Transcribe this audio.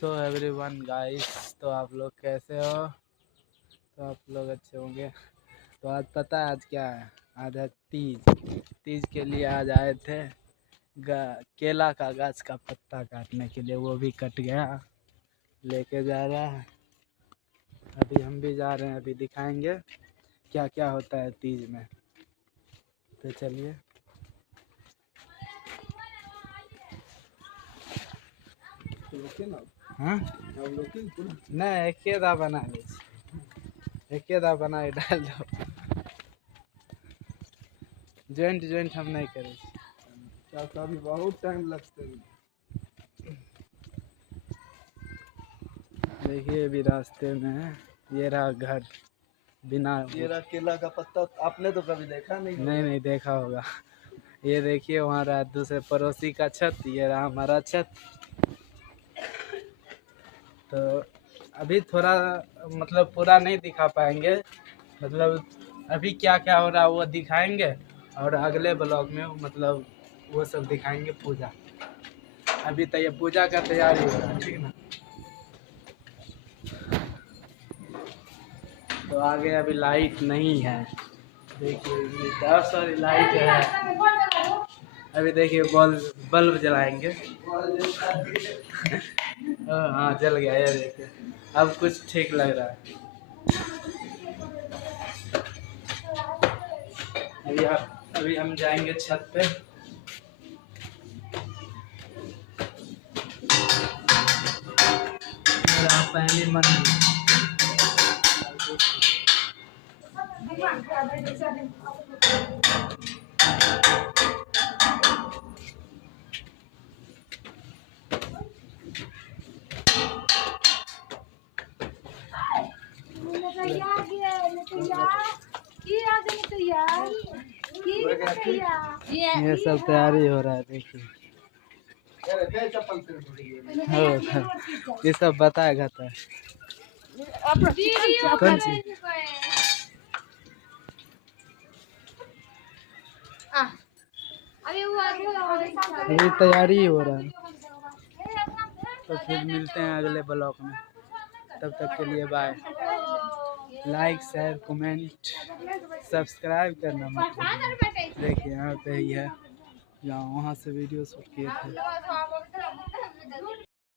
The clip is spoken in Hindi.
सो एवरीवन गाइस, तो आप लोग कैसे हो? तो आप लोग अच्छे होंगे। तो आज पता है आज क्या है? आज है तीज के लिए आज आए थे केला का गाछ का पत्ता काटने के लिए। वो भी कट गया, लेके जा रहा है। अभी हम भी जा रहे हैं, अभी दिखाएंगे क्या क्या होता है तीज में। तो चलिए। हाँ नहीं, एकेदा बना ली, एकेदा बना के डाल दो। ज्वाइंट हम नहीं करे, अभी बहुत टाइम लगते हैं। देखिए अभी रास्ते में है, ये रहा घर बिना। ये रहा केला का पत्ता, आपने तो कभी देखा नहीं देखा होगा। ये देखिए वहाँ रहा दूसरे पड़ोसी का छत, ये रहा हमारा छत। तो अभी थोड़ा मतलब पूरा नहीं दिखा पाएंगे, मतलब अभी क्या क्या हो रहा है वो दिखाएंगे, और अगले ब्लॉग में मतलब वो सब दिखाएंगे पूजा। अभी तो ये पूजा का तैयारी हो रहा है, ठीक ना। तो आगे अभी लाइट नहीं है, देखिए सारी लाइट है। अभी देखिए बल्ब जलाएंगे। हाँ जल गया, ये देखिए अब कुछ ठीक लग रहा है। अभी हम जाएंगे छत पे। मेरा पहली मंदिर। ये सब तैयारी हो रहा है, देखिए। ये सब बताएगा तो कौन चीज। अभी तैयारी हो रहा है। तो फिर मिलते हैं अगले ब्लॉग में, तब तक के लिए bye. Like share comment subscribe करना मत भूलिए। देखिए यहाँ पे ही है जहाँ वहाँ से वीडियो शूट किए थे।